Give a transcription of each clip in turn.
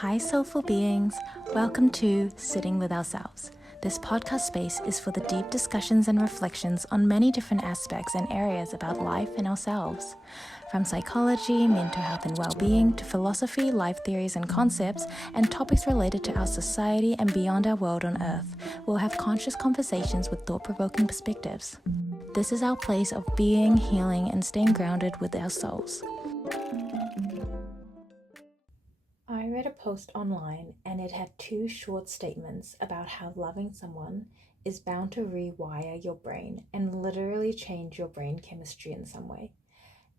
Hi, soulful beings. Welcome to Sitting with Ourselves. This podcast space is for the deep discussions and reflections on many different aspects and areas about life and ourselves. From psychology, mental health and well-being, to philosophy, life theories and concepts, and topics related to our society and beyond our world on Earth, we'll have conscious conversations with thought-provoking perspectives. This is our place of being, healing, and staying grounded with our souls. I read a post online and it had two short statements about how loving someone is bound to rewire your brain and literally change your brain chemistry in some way.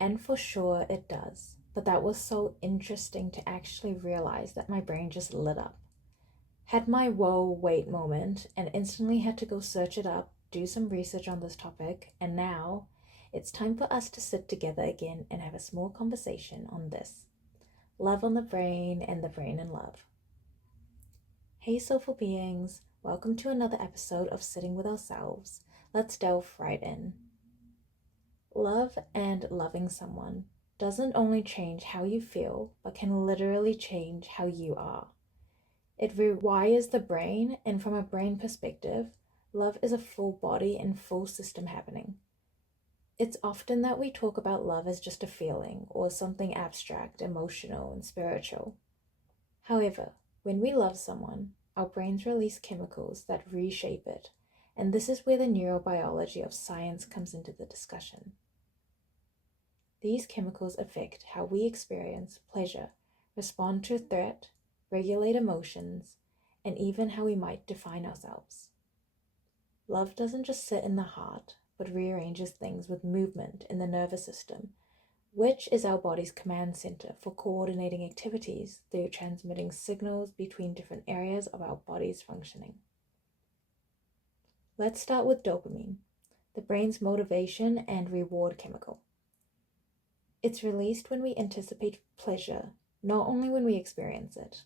And for sure it does. But that was so interesting to actually realize that my brain just lit up. Had my whoa, wait moment and instantly had to go search it up, do some research on this topic, and now it's time for us to sit together again and have a small conversation on this. Love on the brain and the brain in love. Hey soulful beings, welcome to another episode of Sitting with Ourselves. Let's delve right in. Love and loving someone doesn't only change how you feel, but can literally change how you are. It rewires the brain, and from a brain perspective, love is a full body and full system happening. It's often that we talk about love as just a feeling or something abstract, emotional, and spiritual. However, when we love someone, our brains release chemicals that reshape it, and this is where the neurobiology of science comes into the discussion. These chemicals affect how we experience pleasure, respond to threat, regulate emotions, and even how we might define ourselves. Love doesn't just sit in the heart, but rearranges things with movement in the nervous system, which is our body's command center for coordinating activities through transmitting signals between different areas of our body's functioning. Let's start with dopamine, the brain's motivation and reward chemical. It's released when we anticipate pleasure, not only when we experience it.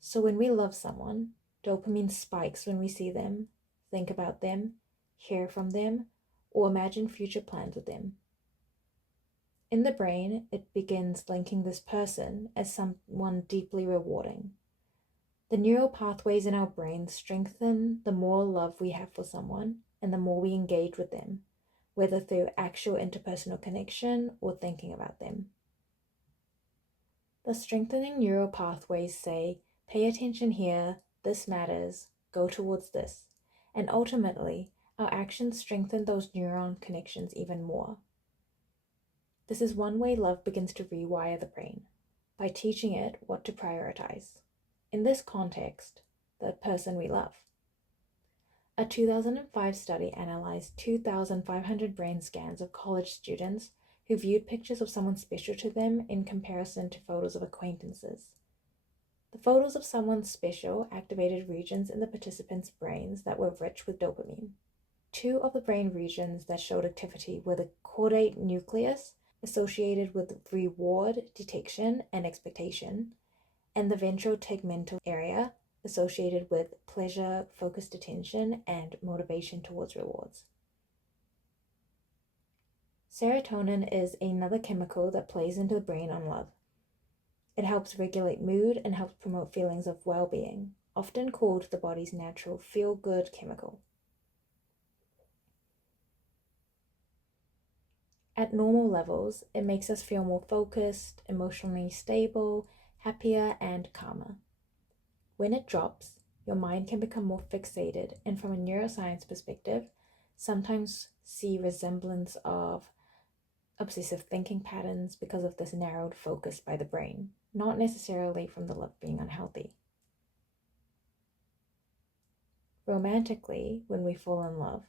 So when we love someone, dopamine spikes when we see them, think about them, hear from them, or imagine future plans with them. In the brain, it begins linking this person as someone deeply rewarding. The neural pathways in our brain strengthen the more love we have for someone and the more we engage with them, whether through actual interpersonal connection or thinking about them. The strengthening neural pathways say, pay attention here, this matters, go towards this, and ultimately, our actions strengthen those neuron connections even more. This is one way love begins to rewire the brain, by teaching it what to prioritize. In this context, the person we love. A 2005 study analyzed 2,500 brain scans of college students who viewed pictures of someone special to them in comparison to photos of acquaintances. The photos of someone special activated regions in the participants' brains that were rich with dopamine. Two of the brain regions that showed activity were the caudate nucleus, associated with reward detection and expectation, and the ventral tegmental area, associated with pleasure, focused attention, and motivation towards rewards. Serotonin is another chemical that plays into the brain on love. It helps regulate mood and helps promote feelings of well-being, often called the body's natural feel-good chemical. At normal levels, it makes us feel more focused, emotionally stable, happier, and calmer. When it drops, your mind can become more fixated and from a neuroscience perspective, sometimes see resemblance of obsessive thinking patterns because of this narrowed focus by the brain, not necessarily from the love being unhealthy. Romantically, when we fall in love,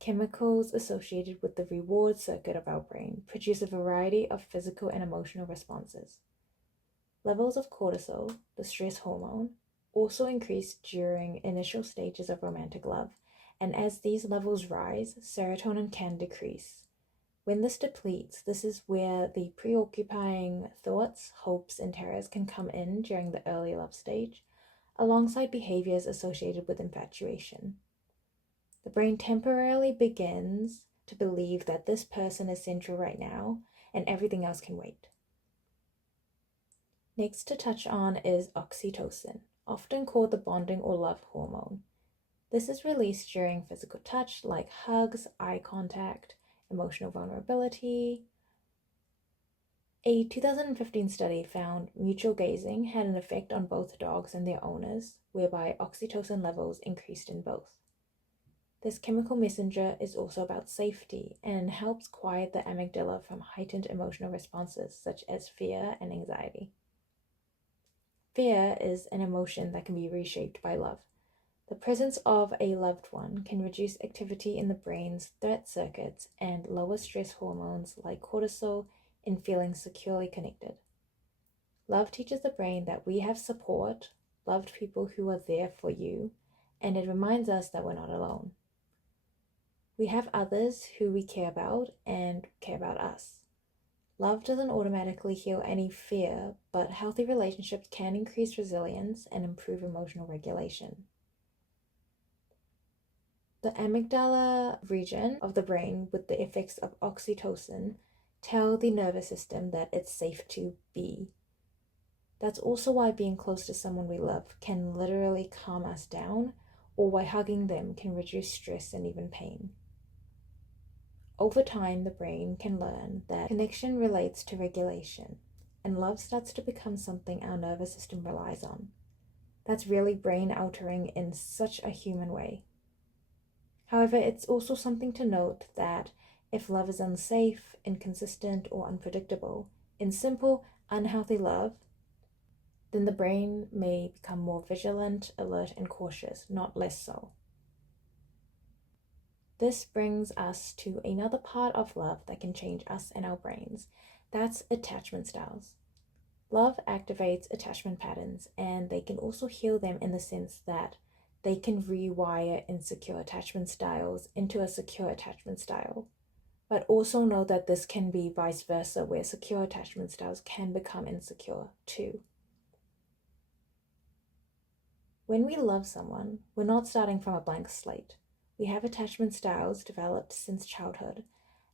chemicals associated with the reward circuit of our brain produce a variety of physical and emotional responses. Levels of cortisol, the stress hormone, also increase during initial stages of romantic love, and as these levels rise, serotonin can decrease. When this depletes, this is where the preoccupying thoughts, hopes, and terrors can come in during the early love stage, alongside behaviors associated with infatuation. The brain temporarily begins to believe that this person is central right now and everything else can wait. Next to touch on is oxytocin, often called the bonding or love hormone. This is released during physical touch like hugs, eye contact, emotional vulnerability. A 2015 study found mutual gazing had an effect on both dogs and their owners, whereby oxytocin levels increased in both. This chemical messenger is also about safety and helps quiet the amygdala from heightened emotional responses such as fear and anxiety. Fear is an emotion that can be reshaped by love. The presence of a loved one can reduce activity in the brain's threat circuits and lower stress hormones like cortisol in feeling securely connected. Love teaches the brain that we have support, loved people who are there for you, and it reminds us that we're not alone. We have others who we care about and care about us. Love doesn't automatically heal any fear, but healthy relationships can increase resilience and improve emotional regulation. The amygdala region of the brain with the effects of oxytocin tell the nervous system that it's safe to be. That's also why being close to someone we love can literally calm us down, or why hugging them can reduce stress and even pain. Over time, the brain can learn that connection relates to regulation, and love starts to become something our nervous system relies on. That's really brain altering in such a human way. However, it's also something to note that if love is unsafe, inconsistent, or unpredictable, in simple, unhealthy love, then the brain may become more vigilant, alert, and cautious, not less so. This brings us to another part of love that can change us and our brains. That's attachment styles. Love activates attachment patterns, and they can also heal them in the sense that they can rewire insecure attachment styles into a secure attachment style. But also know that this can be vice versa, where secure attachment styles can become insecure too. When we love someone, we're not starting from a blank slate. We have attachment styles developed since childhood,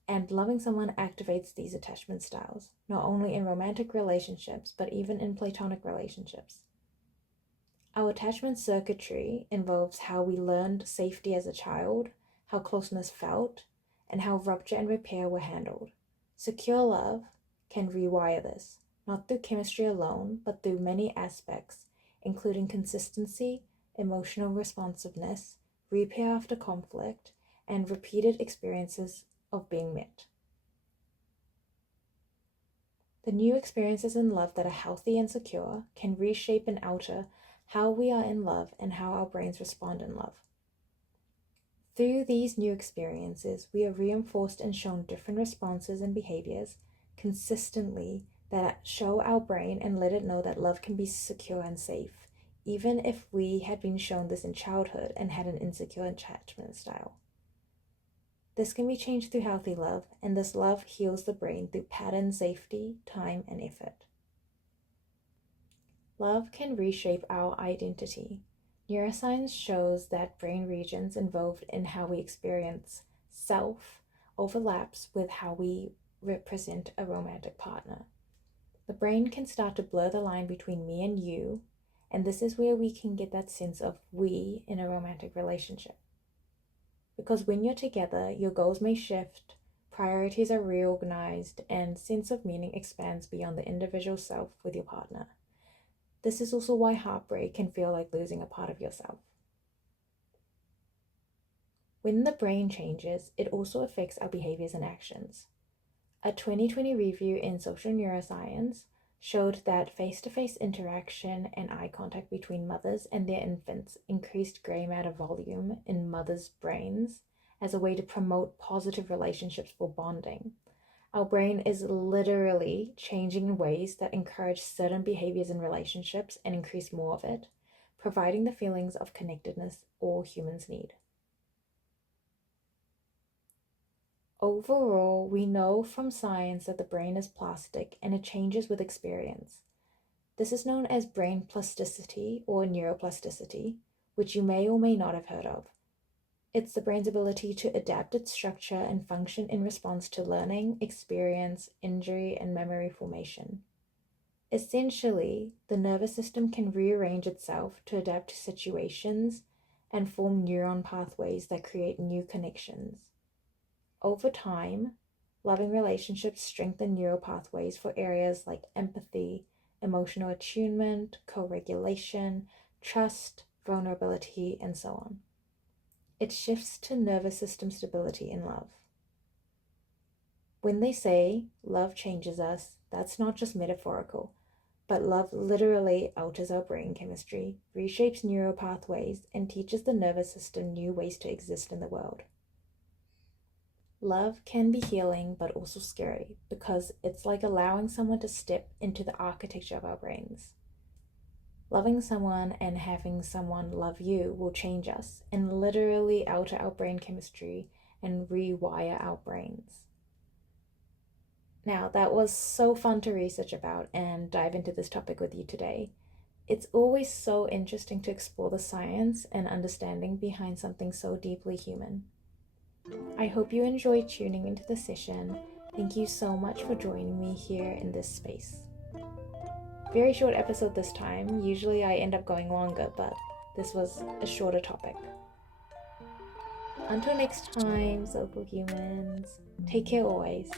and loving someone activates these attachment styles, not only in romantic relationships, but even in platonic relationships. Our attachment circuitry involves how we learned safety as a child, how closeness felt, and how rupture and repair were handled. Secure love can rewire this, not through chemistry alone, but through many aspects, including consistency, emotional responsiveness, repair after conflict, and repeated experiences of being met. The new experiences in love that are healthy and secure can reshape and alter how we are in love and how our brains respond in love. Through these new experiences, we are reinforced and shown different responses and behaviors consistently that show our brain and let it know that love can be secure and safe, even if we had been shown this in childhood and had an insecure attachment style. This can be changed through healthy love, and this love heals the brain through pattern safety, time, and effort. Love can reshape our identity. Neuroscience shows that brain regions involved in how we experience self overlaps with how we represent a romantic partner. The brain can start to blur the line between me and you, and this is where we can get that sense of we in a romantic relationship. Because when you're together, your goals may shift, priorities are reorganized, and sense of meaning expands beyond the individual self with your partner. This is also why heartbreak can feel like losing a part of yourself. When the brain changes, it also affects our behaviors and actions. A 2020 review in Social Neuroscience showed that face-to-face interaction and eye contact between mothers and their infants increased gray matter volume in mothers' brains as a way to promote positive relationships for bonding. Our brain is literally changing in ways that encourage certain behaviors in relationships and increase more of it, providing the feelings of connectedness all humans need. Overall, we know from science that the brain is plastic and it changes with experience. This is known as brain plasticity or neuroplasticity, which you may or may not have heard of. It's the brain's ability to adapt its structure and function in response to learning, experience, injury, and memory formation. Essentially, the nervous system can rearrange itself to adapt to situations and form neuron pathways that create new connections. Over time, loving relationships strengthen neural pathways for areas like empathy, emotional attunement, co regulation, trust, vulnerability, and so on. It shifts to nervous system stability in love. When they say love changes us, that's not just metaphorical, but love literally alters our brain chemistry, reshapes neural pathways, and teaches the nervous system new ways to exist in the world. Love can be healing, but also scary, because it's like allowing someone to step into the architecture of our brains. Loving someone and having someone love you will change us and literally alter our brain chemistry and rewire our brains. Now, that was so fun to research about and dive into this topic with you today. It's always so interesting to explore the science and understanding behind something so deeply human. I hope you enjoyed tuning into the session. Thank you so much for joining me here in this space. Very short episode this time. Usually I end up going longer, but this was a shorter topic. Until next time, soulful humans, take care always.